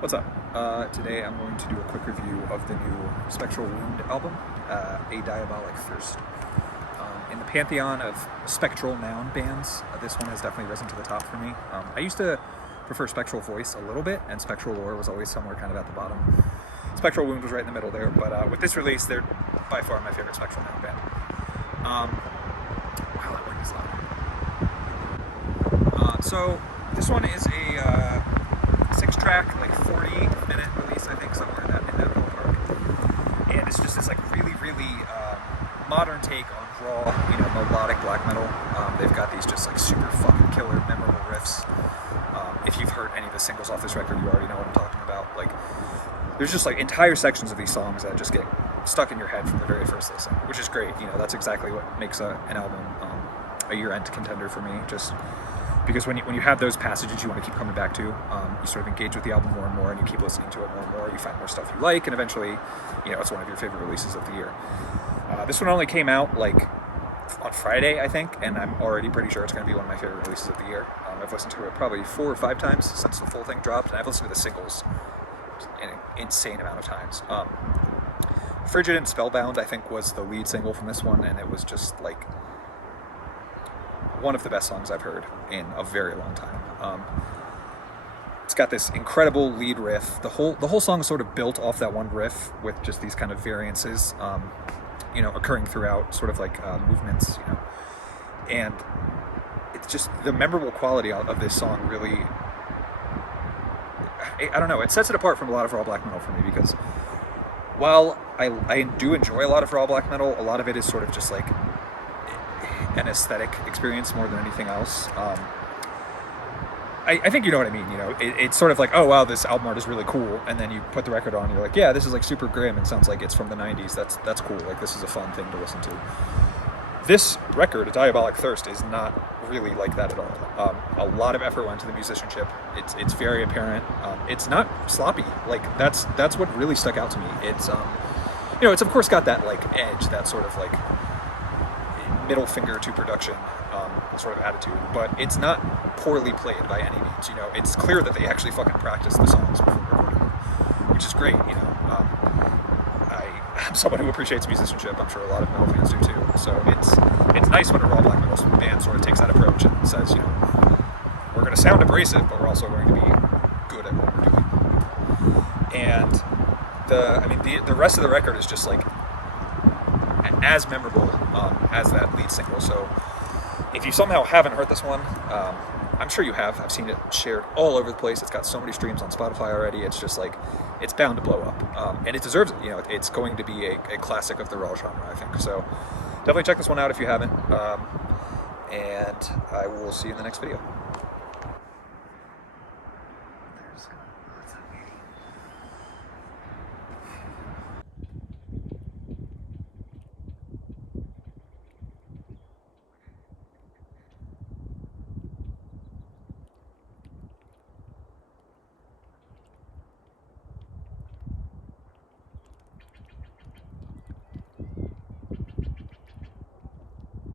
What's up? Today I'm going to do a quick review of the new Spectral album, A Diabolic Thirst. In the pantheon of spectral noun bands, this one has definitely risen to the top for me. I used to prefer Spectral Voice a little bit, and Spectral Lore was always somewhere kind of at the bottom. Spectral Wound was right in the middle there, but with this release, they're by far my favorite spectral noun band. Wow, that wind is loud. So this one is a 6-track, like 40-minute release, I think, somewhere in that ballpark. And it's just this like really modern take on raw, melodic black metal. They've got these just like super fucking killer, memorable riffs. If you've heard any of the singles off this record, you already know what I'm talking about. Like, there's just like entire sections of these songs that just get stuck in your head from the very first listen, which is great. That's exactly what makes an album a year-end contender for me. Just because when you have those passages you want to keep coming back to, you sort of engage with the album more and more, and you keep listening to it more and more. You find more stuff you like, and eventually, it's one of your favorite releases of the year. This one only came out like on Friday, I think, and I'm already pretty sure it's going to be one of my favorite releases of the year. I've listened to it probably 4 or 5 times since the full thing dropped, and I've listened to the singles an insane amount of times. Frigid and Spellbound, I think, was the lead single from this one, and it was just like one of the best songs I've heard in a very long time. It's got this incredible lead riff. The whole song is sort of built off that one riff with just these kind of variances, occurring throughout, sort of like movements, and it's just the memorable quality of this song really, I don't know, it sets it apart from a lot of raw black metal for me, because while I do enjoy a lot of raw black metal, a lot of it is sort of just like an aesthetic experience more than anything else. I think you know what I mean. It's sort of like, oh wow, this album art is really cool, and then you put the record on and you're like, yeah, this is like super grim and sounds like it's from the 90s. That's cool. Like, this is a fun thing to listen to. This record, A Diabolic Thirst, is not really like that at all. A lot of effort went into the musicianship. It's very apparent. It's not sloppy. Like, that's what really stuck out to me. It's it's of course got that like edge, that sort of like middle finger to production sort of attitude, but it's not poorly played by any means. It's clear that they actually fucking practiced the songs before recording them, which is great. I'm someone who appreciates musicianship. I'm sure a lot of metal fans do too. So it's nice when a raw black metal band sort of takes that approach and says, we're going to sound abrasive, but we're also going to be good at what we're doing. And the rest of the record is just like as memorable as that lead single. So if you somehow haven't heard this one, I'm sure you have. I've seen it shared all over the place. It's got so many streams on Spotify already. It's just like, it's bound to blow up. And it deserves it. It's going to be a classic of the raw genre, I think. So definitely check this one out if you haven't. And I will see you in the next video.